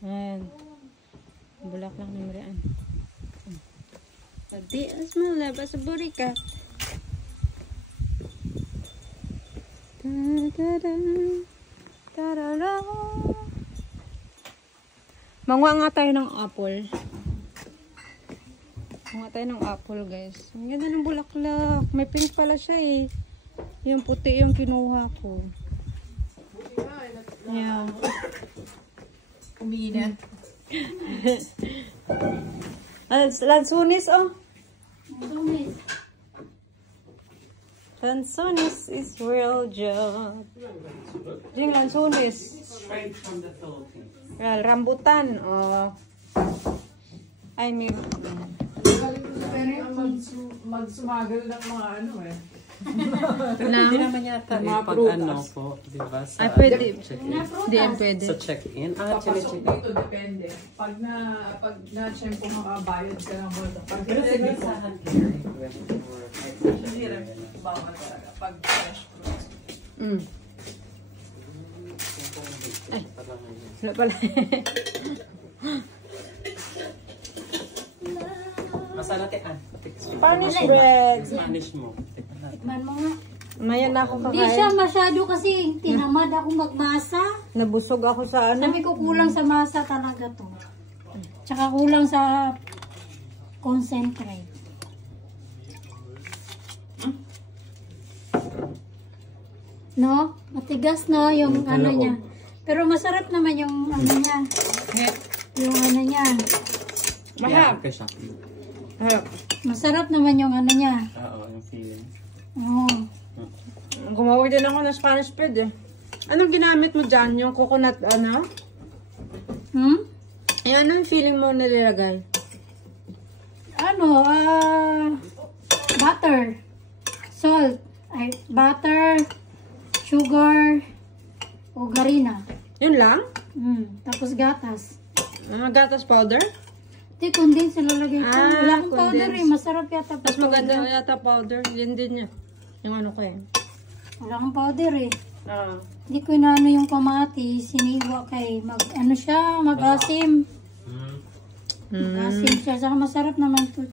Ayan. Bulaklak ni Marian. Adi, asma, labas sa burika. Ta-da-da. Ta-da-da. Manguha nga tayo ng apple. Manguha tayo ng apple, guys. Ang ganda ng bulaklak. May pink pala siya eh. Yung puti yung kinuha ko. Yeah. Kumina. Lansunis, oh. Lansunis is real job. Yung lansunis. Straight from the Philippines. Well, rambutan, oh. I mean, Pero yung magsumagal ng mga ano eh. Hindi naman yata Mga pag prutas. ano po, di ba? Sa ay pwede. check-in. Hindi yan pwede. Sa check-in. Papasok dito, depende. Pag na-tsempo makabayad ka ng multa. Pag Pero hindi, sinasahan kayo. hindi rin. Bawal talaga. Pag fresh fruits. Mm. Ay. Wala pala. Masala tean. Spanish bread. Spanish mo. Man mo nga. Mayan na ako Hindi siya kakain. masyado kasi tinamad ako magmasa. Nabusog ako sa ano. Sabi ko kulang sa masa talaga to. Tsaka kulang sa concentrate. No? Matigas no yung ano niya. Pero masarap naman yung ano niya. Yung ano niya. Mahal. Kaya siya. Mahal. Masarap naman yung ano niya. Oo, yung feeling. Oo. Gumawa din ako ng Spanish bread eh. Anong ginamit mo dyan? Yung coconut ano? Hmm? Eh, anong feeling mo nilagay? Ano, butter, salt, ay, butter, sugar, o garina. Yun lang? Tapos gatas. Gatas powder? Hindi, condense nilalagay ko. Ah, Wala akong powder condense. eh. Masarap yata. Mas maganda yata powder. Yun din niya. Yung ano ko eh. Wala akong powder eh. Ah. Hindi ko inaano yung kamatis. Siniwa kay ano siya, mag-asim. Mag-asim siya. Saka masarap naman to.